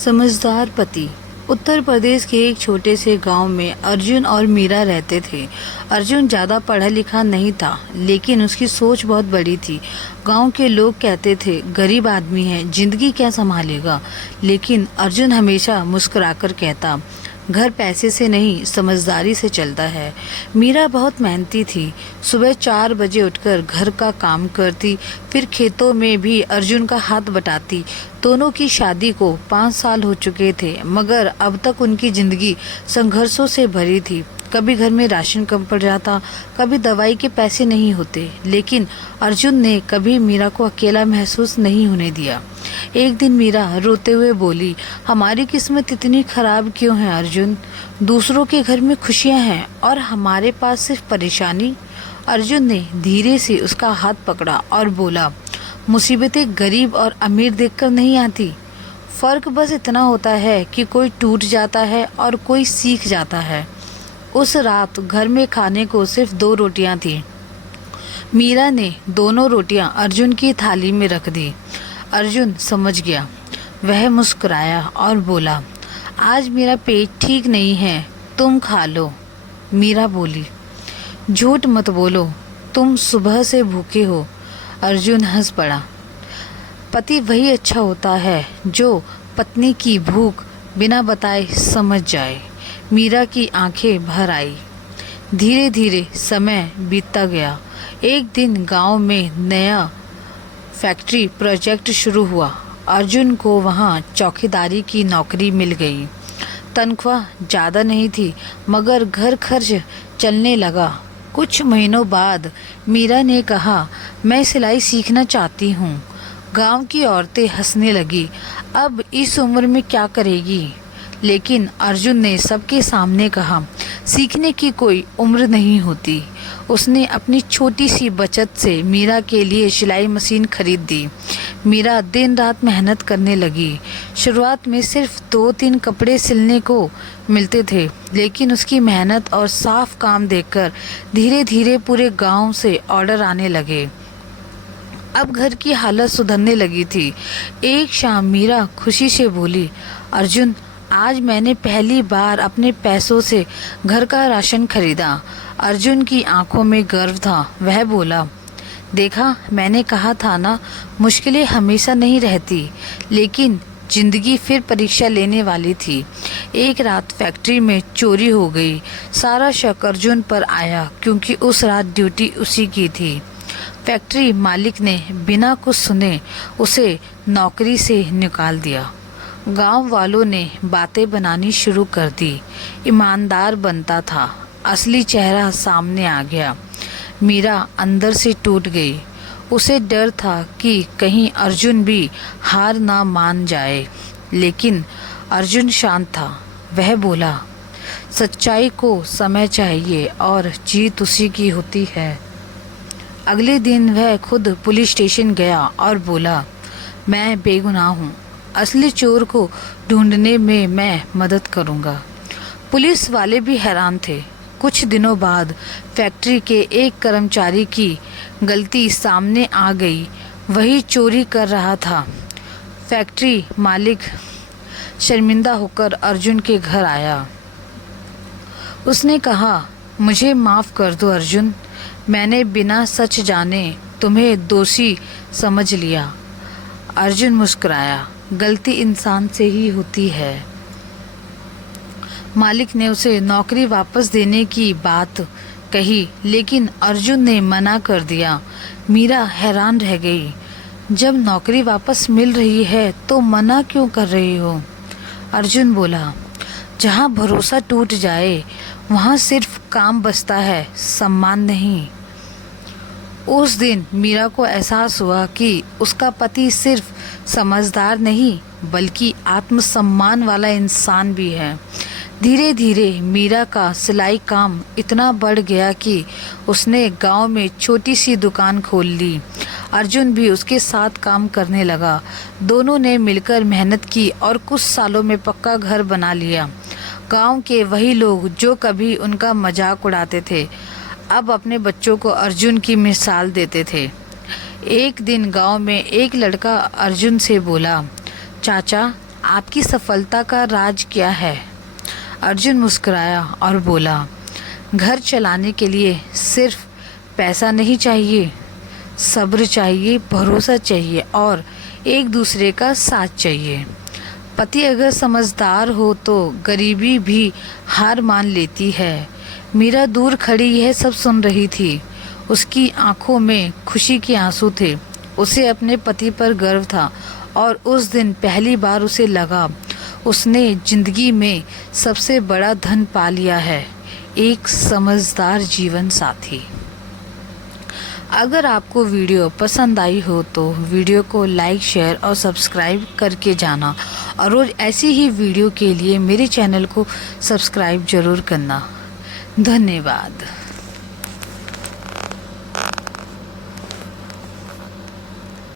समझदार पति। उत्तर प्रदेश के एक छोटे से गांव में अर्जुन और मीरा रहते थे। अर्जुन ज़्यादा पढ़ा लिखा नहीं था, लेकिन उसकी सोच बहुत बड़ी थी। गांव के लोग कहते थे, गरीब आदमी है, जिंदगी क्या संभालेगा। लेकिन अर्जुन हमेशा मुस्कुराकर कहता, घर पैसे से नहीं, समझदारी से चलता है। मीरा बहुत मेहनती थी। सुबह 4 बजे उठकर घर का काम करती, फिर खेतों में भी अर्जुन का हाथ बटाती। दोनों की शादी को 5 साल हो चुके थे, मगर अब तक उनकी जिंदगी संघर्षों से भरी थी। कभी घर में राशन कम पड़ जाता, कभी दवाई के पैसे नहीं होते, लेकिन अर्जुन ने कभी मीरा को अकेला महसूस नहीं होने दिया। एक दिन मीरा रोते हुए बोली, हमारी किस्मत इतनी खराब क्यों है अर्जुन? दूसरों के घर में खुशियां हैं और हमारे पास सिर्फ परेशानी। अर्जुन ने धीरे से उसका हाथ पकड़ा और बोला, मुसीबतें गरीब और अमीर देखकर नहीं आती। फर्क बस इतना होता है कि कोई टूट जाता है और कोई सीख जाता है। उस रात घर में खाने को सिर्फ 2 रोटियां थी। मीरा ने दोनों रोटियां अर्जुन की थाली में रख दी। अर्जुन समझ गया। वह मुस्कुराया और बोला, आज मेरा पेट ठीक नहीं है, तुम खा लो। मीरा बोली, झूठ मत बोलो, तुम सुबह से भूखे हो। अर्जुन हंस पड़ा। पति वही अच्छा होता है जो पत्नी की भूख बिना बताए समझ जाए। मीरा की आंखें भर आई। धीरे धीरे समय बीतता गया। एक दिन गांव में नया फैक्ट्री प्रोजेक्ट शुरू हुआ। अर्जुन को वहां चौकीदारी की नौकरी मिल गई। तनख्वाह ज़्यादा नहीं थी, मगर घर खर्च चलने लगा। कुछ महीनों बाद मीरा ने कहा, मैं सिलाई सीखना चाहती हूँ। गांव की औरतें हंसने लगी, अब इस उम्र में क्या करेगी? लेकिन अर्जुन ने सबके सामने कहा, सीखने की कोई उम्र नहीं होती। उसने अपनी छोटी सी बचत से मीरा के लिए सिलाई मशीन खरीद दी। मीरा दिन रात मेहनत करने लगी। शुरुआत में सिर्फ 2-3 कपड़े सिलने को मिलते थे, लेकिन उसकी मेहनत और साफ काम देखकर धीरे धीरे पूरे गांव से ऑर्डर आने लगे। अब घर की हालत सुधरने लगी थी। एक शाम मीरा खुशी से बोली, अर्जुन, आज मैंने पहली बार अपने पैसों से घर का राशन खरीदा। अर्जुन की आंखों में गर्व था। वह बोला, देखा, मैंने कहा था ना, मुश्किलें हमेशा नहीं रहती। लेकिन जिंदगी फिर परीक्षा लेने वाली थी। एक रात फैक्ट्री में चोरी हो गई। सारा शक अर्जुन पर आया, क्योंकि उस रात ड्यूटी उसी की थी। फैक्ट्री मालिक ने बिना कुछ सुने उसे नौकरी से निकाल दिया। गांव वालों ने बातें बनानी शुरू कर दी। ईमानदार बनता था, असली चेहरा सामने आ गया। मीरा अंदर से टूट गई। उसे डर था कि कहीं अर्जुन भी हार ना मान जाए, लेकिन अर्जुन शांत था। वह बोला, सच्चाई को समय चाहिए और जीत उसी की होती है। अगले दिन वह खुद पुलिस स्टेशन गया और बोला, मैं बेगुनाह हूँ, असली चोर को ढूंढने में मैं मदद करूँगा। पुलिस वाले भी हैरान थे। कुछ दिनों बाद फैक्ट्री के एक कर्मचारी की गलती सामने आ गई। वही चोरी कर रहा था। फैक्ट्री मालिक शर्मिंदा होकर अर्जुन के घर आया। उसने कहा, मुझे माफ़ कर दो अर्जुन, मैंने बिना सच जाने तुम्हें दोषी समझ लिया। अर्जुन मुस्कुराया, गलती इंसान से ही होती है। मालिक ने उसे नौकरी वापस देने की बात कही, लेकिन अर्जुन ने मना कर दिया। मीरा हैरान रह गई, जब नौकरी वापस मिल रही है तो मना क्यों कर रही हो? अर्जुन बोला, जहाँ भरोसा टूट जाए वहाँ सिर्फ काम बचता है, सम्मान नहीं। उस दिन मीरा को एहसास हुआ कि उसका पति सिर्फ समझदार नहीं, बल्कि आत्मसम्मान वाला इंसान भी है। धीरे धीरे मीरा का सिलाई काम इतना बढ़ गया कि उसने गांव में छोटी सी दुकान खोल ली। अर्जुन भी उसके साथ काम करने लगा। दोनों ने मिलकर मेहनत की और कुछ सालों में पक्का घर बना लिया। गांव के वही लोग जो कभी उनका मजाक उड़ाते थे, अब अपने बच्चों को अर्जुन की मिसाल देते थे। एक दिन गांव में एक लड़का अर्जुन से बोला, चाचा, आपकी सफलता का राज क्या है? अर्जुन मुस्कुराया और बोला, घर चलाने के लिए सिर्फ पैसा नहीं चाहिए, सब्र चाहिए, भरोसा चाहिए और एक दूसरे का साथ चाहिए। पति अगर समझदार हो तो गरीबी भी हार मान लेती है। मीरा दूर खड़ी यह सब सुन रही थी। उसकी आंखों में खुशी के आंसू थे। उसे अपने पति पर गर्व था और उस दिन पहली बार उसे लगा उसने जिंदगी में सबसे बड़ा धन पा लिया है, एक समझदार जीवन साथी। अगर आपको वीडियो पसंद आई हो तो वीडियो को लाइक, शेयर और सब्सक्राइब करके जाना और रोज़ ऐसी ही वीडियो के लिए मेरे चैनल को सब्सक्राइब ज़रूर करना। धन्यवाद।